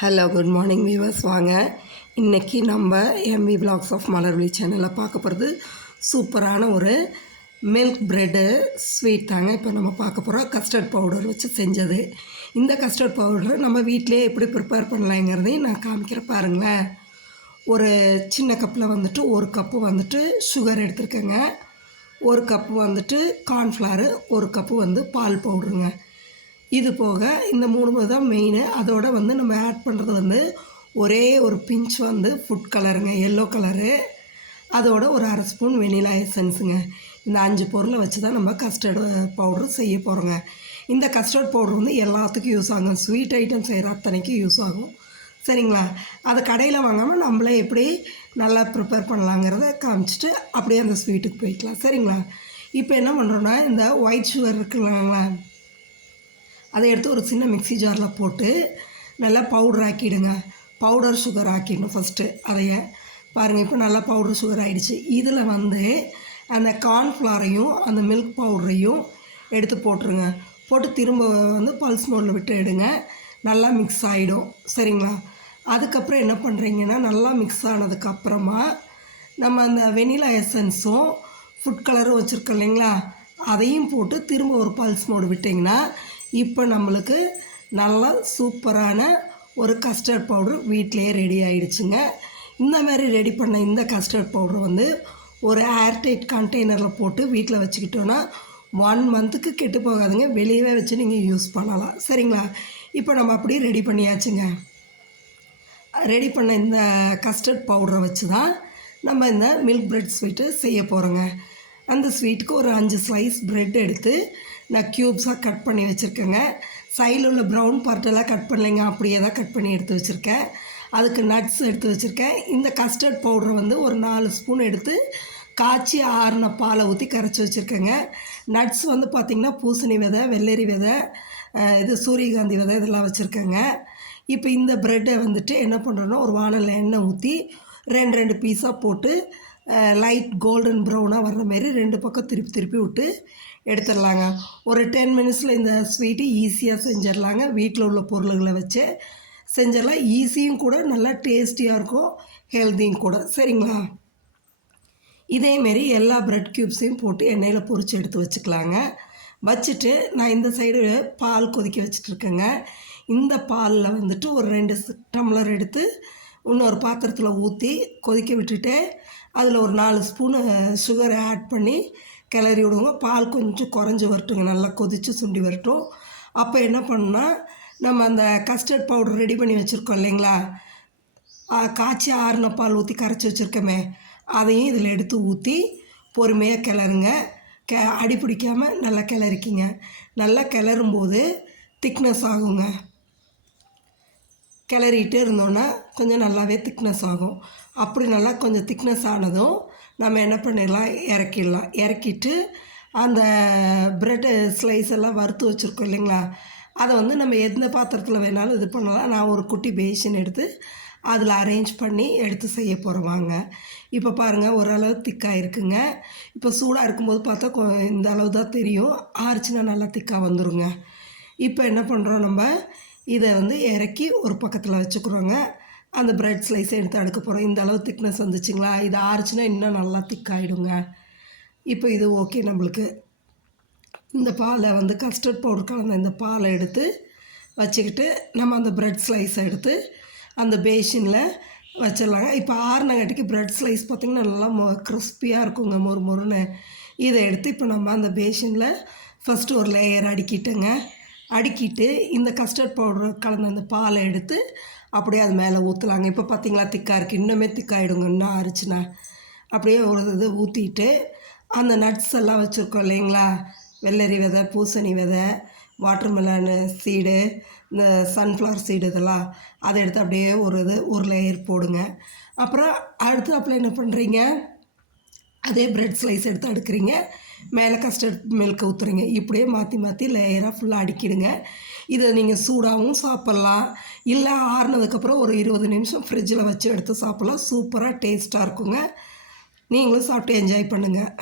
Hello good morning viewers வாங்க. இன்றைக்கி நம்ம எம்வி பிளாக்ஸ் ஆஃப் மலர்வழி சேனலில் பார்க்க போகிறது சூப்பரான ஒரு மில்க் ப்ரெட்டு ஸ்வீட் தாங்க இப்போ நம்ம பார்க்க போகிறோம் கஸ்டர்ட் பவுடர் வச்சு செஞ்சது. இந்த கஸ்டர்ட் பவுடர் நம்ம வீட்டிலே எப்படி ப்ரிப்பேர் பண்ணலாங்கிறதையும் நான் காமிக்கிறேன் பாருங்களேன். ஒரு சின்ன கப்பில் வந்துட்டு ஒரு கப்பு வந்துட்டு சுகர் எடுத்துருக்கேங்க. ஒரு கப்பு வந்துட்டு கார்ன்ஃப்ளவர் ஒரு கப்பு வந்து பால் பவுடருங்க இது போக இந்த மூணு தான் மெயினு அதோட வந்து நம்ம ஆட் பண்ணுறது வந்து ஒரே ஒரு பிஞ்ச் வந்து ஃபுட் கலருங்க எல்லோ கலரு அதோட ஒரு அரை ஸ்பூன் வெனிலா எசன்ஸுங்க இந்த அஞ்சு பொருளை வச்சு தான் நம்ம கஸ்டர்டு பவுட்ரு செய்ய போகிறோங்க இந்த கஸ்டர்ட் பவுட்ரு வந்து எல்லாத்துக்கும் யூஸ் ஆகும். ஸ்வீட் ஐட்டம் செய்கிற அத்தனைக்கும் யூஸ் ஆகும். சரிங்களா? அதை கடையில் வாங்காமல் நம்மளே எப்படி நல்லா ப்ரிப்பேர் பண்ணலாங்கிறத காமிச்சிட்டு அப்படியே அந்த ஸ்வீட்டுக்கு போய்க்கலாம். சரிங்களா? இப்போ என்ன பண்ணுறோன்னா இந்த ஒயிட் சுகர் இருக்குங்களா? அதை எடுத்து ஒரு சின்ன மிக்ஸி ஜாரில் போட்டு நல்லா பவுடர் ஆக்கிடுங்க. பவுடர் சுகர் ஆக்கிடணும் ஃபஸ்ட்டு அதைய. பாருங்கள் இப்போ நல்லா பவுடர் சுகர் ஆகிடுச்சு இதில் வந்து அந்த கார்ன்ஃப்ளாரையும் அந்த மில்க் பவுடரையும் எடுத்து போட்டுருங்க. போட்டு திரும்ப வந்து பல்ஸ் மோடில் விட்டு எடுங்க. நல்லா மிக்ஸ் ஆகிடும் சரிங்களா? அதுக்கப்புறம் என்ன பண்ணுறீங்கன்னா நல்லா மிக்ஸ் ஆனதுக்கப்புறமா நம்ம அந்த வெனிலா எசன்ஸும் ஃபுட் கலரும் வச்சுருக்கோம் இல்லைங்களா? அதையும் போட்டு திரும்ப ஒரு பல்ஸ் மோடு விட்டிங்கன்னா இப்போ நம்மளுக்கு நல்லா சூப்பரான ஒரு கஸ்டர்ட் பவுட்ரு வீட்டிலே ரெடி ஆகிடுச்சுங்க இந்த மாதிரி ரெடி பண்ண இந்த கஸ்டர்ட் பவுட்ரு வந்து ஒரு ஏர்டைட் கண்டெய்னரில் போட்டு வீட்டில் வச்சுக்கிட்டோன்னா ஒன் மந்த்துக்கு கெட்டு போகாதுங்க. வெளியவே வச்சு நீங்கள் யூஸ் பண்ணலாம். சரிங்களா? இப்போ நம்ம அப்படியே ரெடி பண்ணியாச்சுங்க. ரெடி பண்ண இந்த கஸ்டர்ட் பவுடரை வச்சு தான் நம்ம இந்த மில்க் ப்ரெட் ஸ்வீட்டு செய்ய போகிறோங்க அந்த ஸ்வீட்டுக்கு ஒரு அஞ்சு ஸ்லைஸ் ப்ரெட் எடுத்து நான் க்யூப்ஸாக கட் பண்ணி வச்சுருக்கேங்க. சைடில் உள்ள ப்ரௌன் பார்ட்டெல்லாம் கட் பண்ணலைங்க. அப்படியே தான் கட் பண்ணி எடுத்து வச்சுருக்கேன். அதுக்கு நட்ஸ் எடுத்து வச்சுருக்கேன். இந்த கஸ்டர்ட் பவுடரை வந்து ஒரு நாலு ஸ்பூன் எடுத்து காய்ச்சி ஆறின பாலை ஊற்றி கரைச்சி வச்சுருக்கேங்க. நட்ஸ் வந்து பார்த்திங்கன்னா பூசணி விதை வெள்ளரி விதை இது சூரியகாந்தி விதை இதெல்லாம் வச்சுருக்கேங்க. இப்போ இந்த ப்ரெட்டை வந்துட்டு என்ன பண்ணுறோன்னா ஒரு வானலில் எண்ணெய் ஊற்றி ரெண்டு ரெண்டு பீஸாக போட்டு லைட் கோல்டன் ப்ரௌனாக வர்ற மாதிரி ரெண்டு பக்கம் திருப்பி திருப்பி விட்டு எடுத்துடலாங்க. ஒரு டென் மினிட்ஸில் இந்த ஸ்வீட்டு ஈஸியாக செஞ்சிடலாங்க. வீட்டில் உள்ள பொருள்களை வச்சு செஞ்சிடலாம். ஈஸியும் கூட நல்லா டேஸ்டியாக இருக்கும். ஹெல்த்தியும் கூட. சரிங்களா? இதேமாரி எல்லா ப்ரெட் க்யூப்ஸையும் போட்டு எண்ணெயில் பொறிச்சு எடுத்து வச்சுக்கலாங்க. வச்சுட்டு நான் இந்த சைடு பால் கொதிக்க வச்சுட்ருக்கேங்க இந்த பாலில் வந்துட்டு ஒரு ரெண்டு டம்ளர் எடுத்து இன்னொரு பாத்திரத்தில் ஊற்றி கொதிக்க விட்டுட்டு அதில் ஒரு நாலு ஸ்பூனு சுகரை ஆட் பண்ணி கிளறி விடுவோங்க பால் கொஞ்சம் குறைஞ்சி வரட்டுங்க. நல்லா கொதித்து சுண்டி வரட்டும். அப்போ என்ன பண்ணால் நம்ம அந்த கஸ்டர்ட் பவுடர் ரெடி பண்ணி வச்சுருக்கோம் இல்லைங்களா? காய்ச்சி ஆறுன பால் ஊற்றி கரைச்சி வச்சுருக்கோமே அதையும் இதில் எடுத்து ஊற்றி பொறுமையாக கிளறுங்க. கெ அடி பிடிக்காமல் நல்லா கிளறிக்கிங்க. நல்லா கிளறும்போது திக்னஸ் ஆகுங்க. கிளறிட்டே இருந்தோன்னா கொஞ்சம் நல்லாவே திக்னஸ் ஆகும். அப்படி நல்லா கொஞ்சம் திக்னஸ் ஆனதும் நம்ம என்ன பண்ணிடலாம்? இறக்கிடலாம். இறக்கிட்டு அந்த ப்ரெட்டு ஸ்லைஸ் எல்லாம் வறுத்து வச்சுருக்கோம் இல்லைங்களா? அதை வந்து நம்ம எந்த பாத்திரத்தில் வேணாலும் இது பண்ணலாம். நான் ஒரு குட்டி பேஷன் எடுத்து அதில் அரேஞ்ச் பண்ணி எடுத்து செய்ய போகிறோம் வாங்க. இப்போ பாருங்கள் ஓரளவு திக்காக இருக்குங்க இப்போ சூடாக இருக்கும்போது பார்த்தா இந்த அளவு தான் தெரியும். ஆறுச்சுன்னா நல்லா திக்காக வந்துடுங்க இப்போ என்ன பண்ணுறோம் நம்ம? இதை வந்து இறக்கி ஒரு பக்கத்தில் வச்சுக்கிறோங்க. அந்த ப்ரெட் ஸ்லைஸை எடுத்து அடுக்க போகிறோம் இந்த அளவு திக்னஸ் வந்துச்சுங்களா? இது ஆறுச்சுன்னா இன்னும் நல்லா திக்காயிடுங்க இப்போ இது ஓகே நம்மளுக்கு. இந்த பாலை வந்து கஸ்டர்ட் பவுடர் கலந்த இந்த பாலை எடுத்து வச்சுக்கிட்டு நம்ம அந்த ப்ரெட் ஸ்லைஸை எடுத்து அந்த பேஷனில் வச்சிடலாங்க. இப்போ ஆறுனங்காட்டிக்கு ப்ரெட் ஸ்லைஸ் பார்த்திங்கன்னா நல்லா மொ க்ரிஸ்பியாக இருக்குங்க மொறு மொறுன்னு. இதை எடுத்து இப்போ நம்ம அந்த பேஷனில் ஃபஸ்ட்டு ஒரு லேயர் அடிக்கிட்டுங்க. அடுக்கிட்டு இந்த கஸ்டர்ட் பவுடர் கலந்த அந்த பாலை எடுத்து அப்படியே அது மேலே ஊற்றலாங்க இப்போ பார்த்தீங்களா திக்காக இருக்குது இன்னுமே திக்காகிடுங்க இன்னும் அரிச்சுனா அப்படியே ஒரு இது ஊற்றிட்டு அந்த நட்ஸ் எல்லாம் வச்சுருக்கோம் இல்லைங்களா? வெள்ளரி விதை பூசணி விதை வாட்டர்மெலனு சீடு இந்த சன்ஃப்ளவர் சீடு இதெல்லாம் அதை எடுத்து அப்படியே ஒரு இது ஒரு லேயர் போடுங்க. அப்புறம் அடுத்து அப்புறம் என்ன பண்ணுறீங்க அதே ப்ரெட் ஸ்லைஸ் எடுத்து அடுக்கிறீங்க. மேலே கஸ்டர்ட் மில்க் ஊற்றுறீங்க இப்படியே மாற்றி மாற்றி லேயராக ஃபுல்லாக அடிக்கிடுங்க. இதை நீங்கள் சூடாகவும் சாப்பிட்லாம். இல்லை ஆறுனதுக்கப்புறம் ஒரு இருபது நிமிஷம் ஃப்ரிட்ஜில் வச்சு எடுத்து சாப்பிட்லாம். சூப்பராக டேஸ்ட்டாக இருக்குங்க. நீங்களும் சாப்பிட்டு என்ஜாய் பண்ணுங்கள்